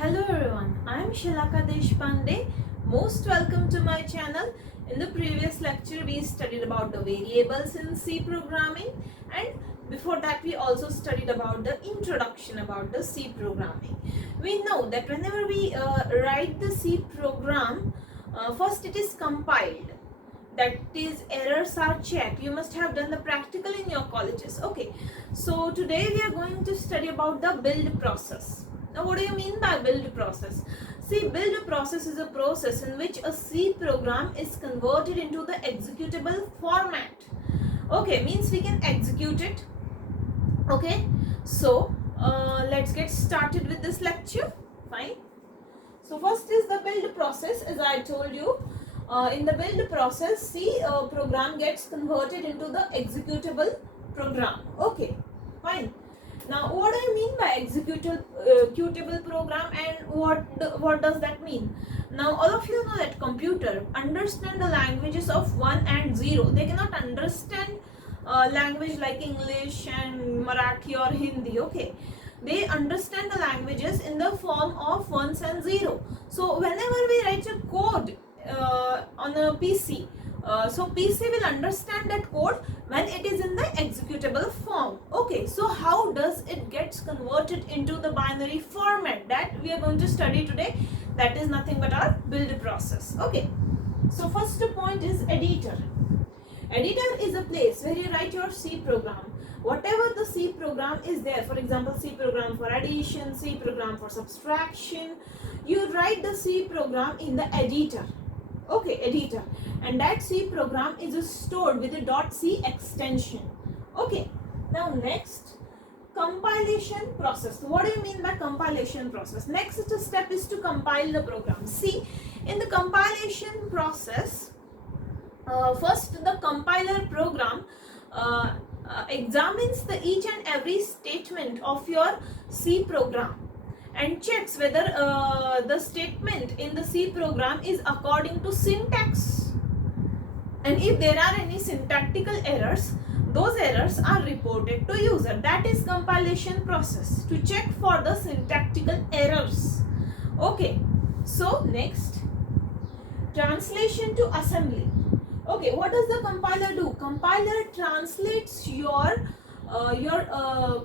Hello everyone, I am Shalaka Deshpande. Most welcome to my channel. In the previous lecture we studied about the variables in C programming, and before that we also studied about the introduction about the C programming. We know that whenever we write the C program, first it is compiled. That is, errors are checked. You must have done the practical in your colleges. Okay, so today we are going to study about the build process. Now what do you mean by build process? See, build process is a process in which a C program is converted into the executable format. Okay, means we can execute it. Okay, so let's get started with this lecture. Fine. So first is the build process. As I told you, in the build process, C program gets converted into the executable program. Okay, fine. Now, what do I mean by executable program, and what does that mean? Now, all of you know that computer understand the languages of 1 and 0. They cannot understand language like English and Marathi or Hindi. Okay, they understand the languages in the form of ones and 0. So, whenever we write a code on a PC, so PC will understand that code when it is in the executable form. Okay, so how does it gets converted into the binary format? That we are going to study today. That is nothing but our build process. Okay, so first point is editor. Editor is a place where you write your C program. Whatever the C program is there, for example, C program for addition, C program for subtraction, you write the C program in the editor. Okay, editor, and that C program is stored with a .c extension. Okay, now next, compilation process. What do you mean by compilation process? Next step is to compile the program. See, in the compilation process, first the compiler program examines each and every statement of your C program and checks whether the statement in the C program is according to syntax, and if there are any syntactical errors, those errors are reported to user. That is compilation process, to check for the syntactical errors. Okay, so next, translation to assembly. Okay, what does the compiler do? Compiler translates your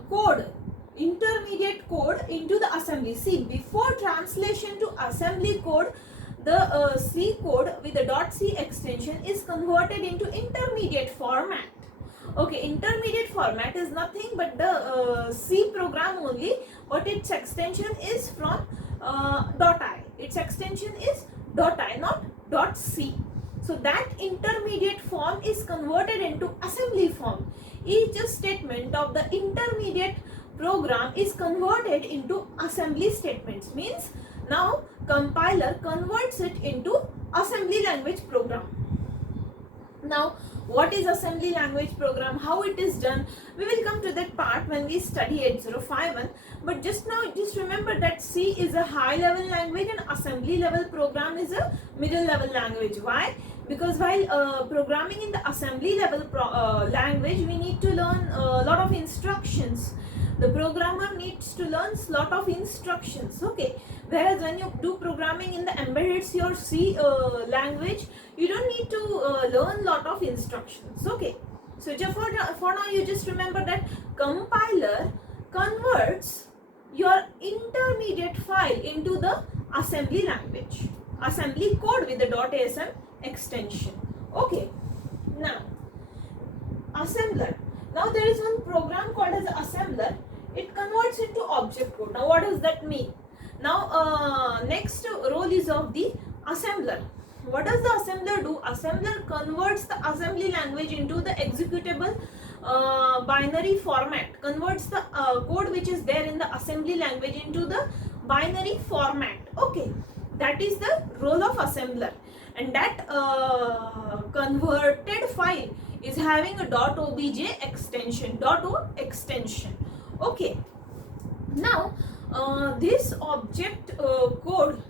code, intermediate code, into the assembly. See, before translation to assembly code, the C code with the .c extension is converted into intermediate format. Okay, intermediate format is nothing but the C program only, but its extension is from .i. Its extension is .i, not .c. So that intermediate form is converted into assembly form. Each statement of the intermediate program is converted into assembly statements. Means now compiler converts it into assembly language program. Now, what is assembly language program? How it is done? We will come to that part when we study 8051. But just now, just remember that C is a high level language and assembly level program is a middle level language. Why? Because while programming in the assembly level language, we need to learn a lot of instructions. The programmer needs to learn a lot of instructions. Okay, whereas when you do programming in the embedded C or C language, you don't need to learn a lot of instructions. Okay, so for now you just remember that compiler converts your intermediate file into the assembly language, assembly code with the .asm extension. Okay, now assembler. Now there is one program called as assembler. It converts into object code. Now what does that mean? Now next role is of the assembler. What does the assembler do? Assembler converts the assembly language into the executable binary format. Converts the code which is there in the assembly language into the binary format. Okay, that is the role of assembler, and that converted file is having a .obj extension, .o extension. Okay, now this object code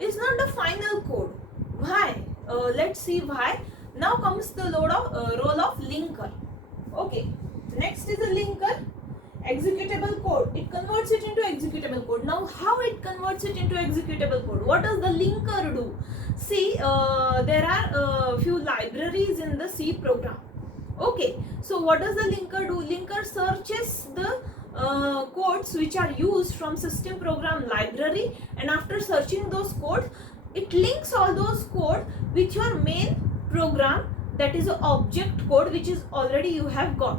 is not the final code. Why? Let's see why. Now comes the role of linker. Okay, next is a linker. executable code. It converts it into executable code. Now how it converts it into executable code? What does the linker do? See, there are a few libraries in the C program. Okay, so what does the linker do? Linker searches the codes which are used from system program library, and after searching those codes, it links all those code with your main program, that is a object code which is already you have got.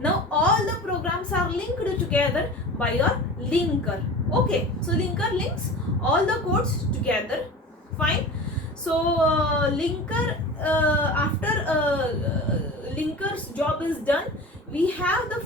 Now all the programs are linked together by your linker. Okay, so linker links all the codes together. Fine. So linker, after linker's job is done, we have the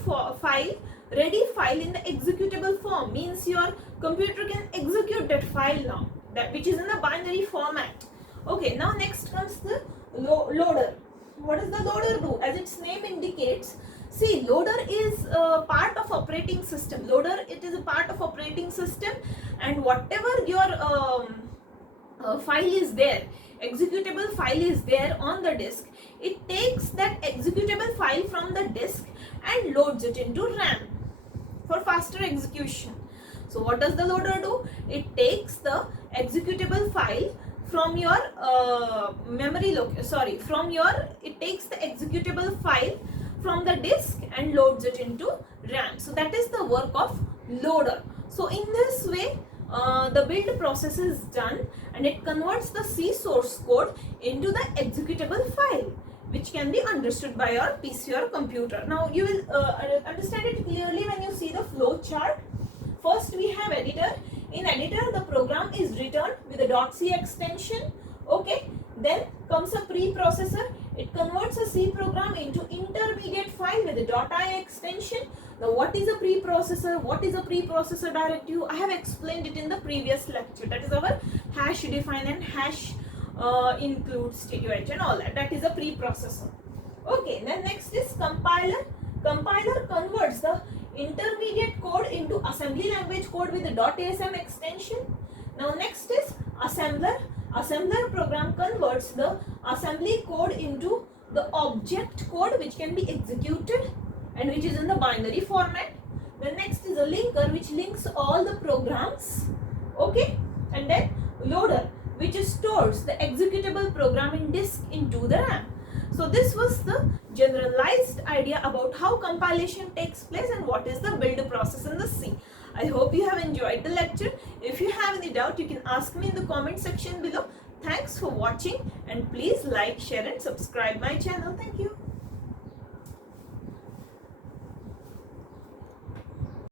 ready file in the executable form, means your computer can execute that file now, that which is in the binary format. Okay, now next comes the loader. What does the loader do? As its name indicates, see, loader is part of operating system. Loader, it is a part of operating system, and whatever your file is there, executable file is there on the disk, it takes that executable file from the disk and loads it into RAM for faster execution. So what does the loader do? It takes the executable file from your it takes the executable file from the disk and loads it into RAM. So that is the work of loader. So in this way, the build process is done, and it converts the C source code into the executable file, which can be understood by your PC or computer. Now you will understand it clearly when you see the flow chart. First we have editor. In editor, the program is returned with a .c extension. Okay, then comes a preprocessor. It converts a C program into intermediate file with a .i extension. Now what is a preprocessor? What is a preprocessor directive? I have explained it in the previous lecture. That is our hash define and hash include TOH and all that. That is a preprocessor. Okay, then next is compiler. Compiler converts the intermediate code into assembly language code with the .asm extension. Now next is assembler. Assembler program converts the assembly code into the object code which can be executed and which is in the binary format. Then next is a linker, which links all the programs. Okay, and then loader, which stores the executable program in disk into the RAM. So this was the generalized idea about how compilation takes place and what is the build process in the C. I hope you have enjoyed the lecture. If you have any doubt, you can ask me in the comment section below. Thanks for watching, and please like, share and subscribe my channel. Thank you.